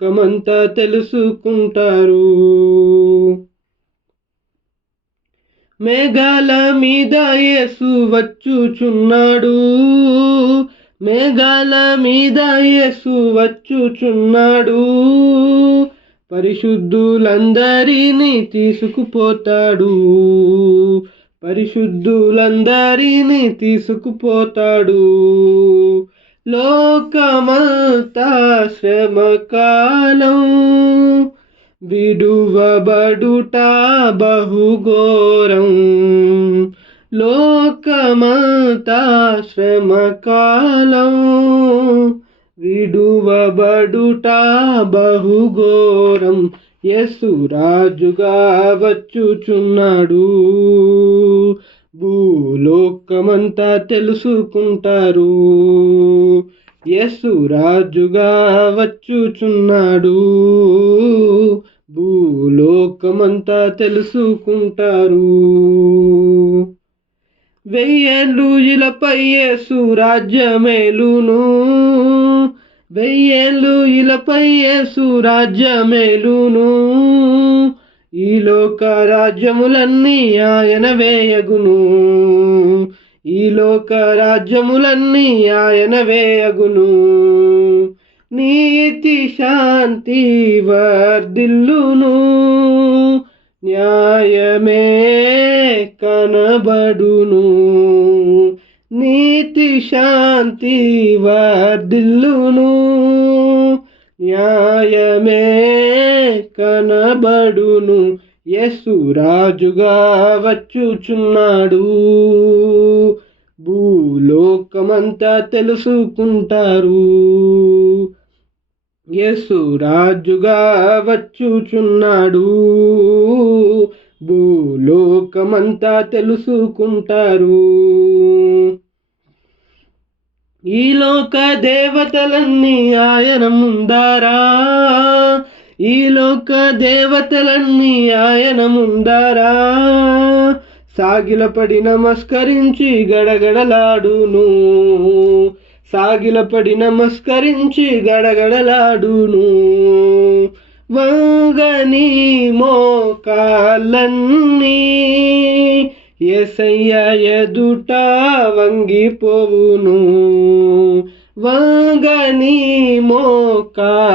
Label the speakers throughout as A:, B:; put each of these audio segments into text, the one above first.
A: భూలోకమంతా తెలుసుకుంటారు. మేఘాల మీద యేసు వచ్చుచున్నాడు. మేఘాల మీద యేసు వచ్చుచున్నాడు. పరిశుద్ధులందరినీ తీసుకుపోతాడు. పరిశుద్ధులందరినీ తీసుకుపోతాడు. లోకమంతా శ్రమకాలం విడువబడుట బహుఘోరం. లోకమంతా శ్రమకాలం విడువబడుట బహుఘోరం. యస్సు రాజుగా వచ్చుచున్నాడు. భూలోకమంతా తెలుసుకుంటారు. యేసు రాజుగా వచ్చుచున్నాడు. భూలోకమంతా తెలుసుకుంటారు. వెయ్యేళ్ళు ఇలపై యేసు రాజ్యమేలును. వెయ్యేళ్ళు ఇలపై యేసు రాజ్యమేలును. ఈ లోక రాజ్యములన్నీ ఆయన వేయగును. ఈ లోక రాజ్యములన్నీ ఆయన వేయగును. నీతి శాంతి వర్ధిల్లును. న్యాయమే కనబడును. నీతి శాంతి వర్ధిల్లును. న్యాయమే కనబడును యస్సు రాజుగా వచ్చుచున్నాడు. భూలోకమంతా తెలుసుకుంటారు. యేసు రాజుగా వచ్చుచున్నాడు. భూలోకమంతా తెలుసుకుంటారు. ఈ లోక దేవతలన్నీ ఆయన ముందారా? ఈ లోక దేవతలన్నీ ఆయన ముందారా? సాగిలపడి నమస్కరించి గడగడలాడును. సాగిలపడి నమస్కరించి గడగడలాడును. వంగని మోకాలన్నీ ఎసయ్య ఎదుట వంగిపోవును? వంగని మోకాలన్నీ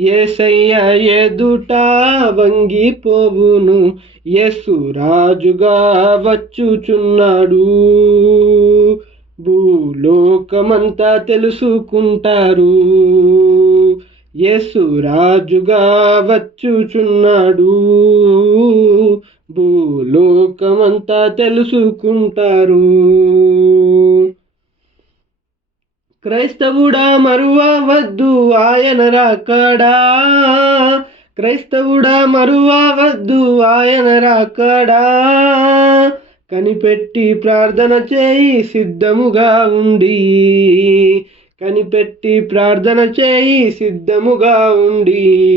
A: ఏసయ్య ఎదుట వంగిపోవును? యస్సు రాజుగా వచ్చుచున్నాడు. భూలోకమంతా తెలుసుకుంటారు. యేసు రాజుగా వచ్చుచున్నాడు. భూలోకమంతా తెలుసుకుంటారు. క్రైస్తవుడా మరువవద్దు ఆయన రాకడా? క్రైస్తవుడా మరువవద్దు ఆయన రాకడా? కనిపెట్టి ప్రార్థన చేయి సిద్ధముగా ఉండి. కనిపెట్టి ప్రార్థన చేయి సిద్ధముగా ఉండి.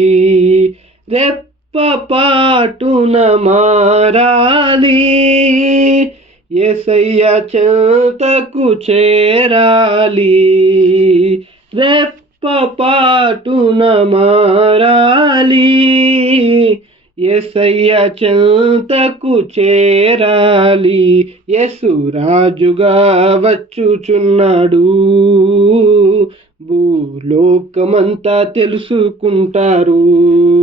A: రేపు పాటున మారాలి. ఎసయ్య చెంతకు చేరాలి. రెప్పపాటున మారాలి. ఎసయ్య చెంతకు చేరాలి. యసు రాజుగా వచ్చుచున్నాడు. భూలోకమంతా తెలుసుకుంటారు.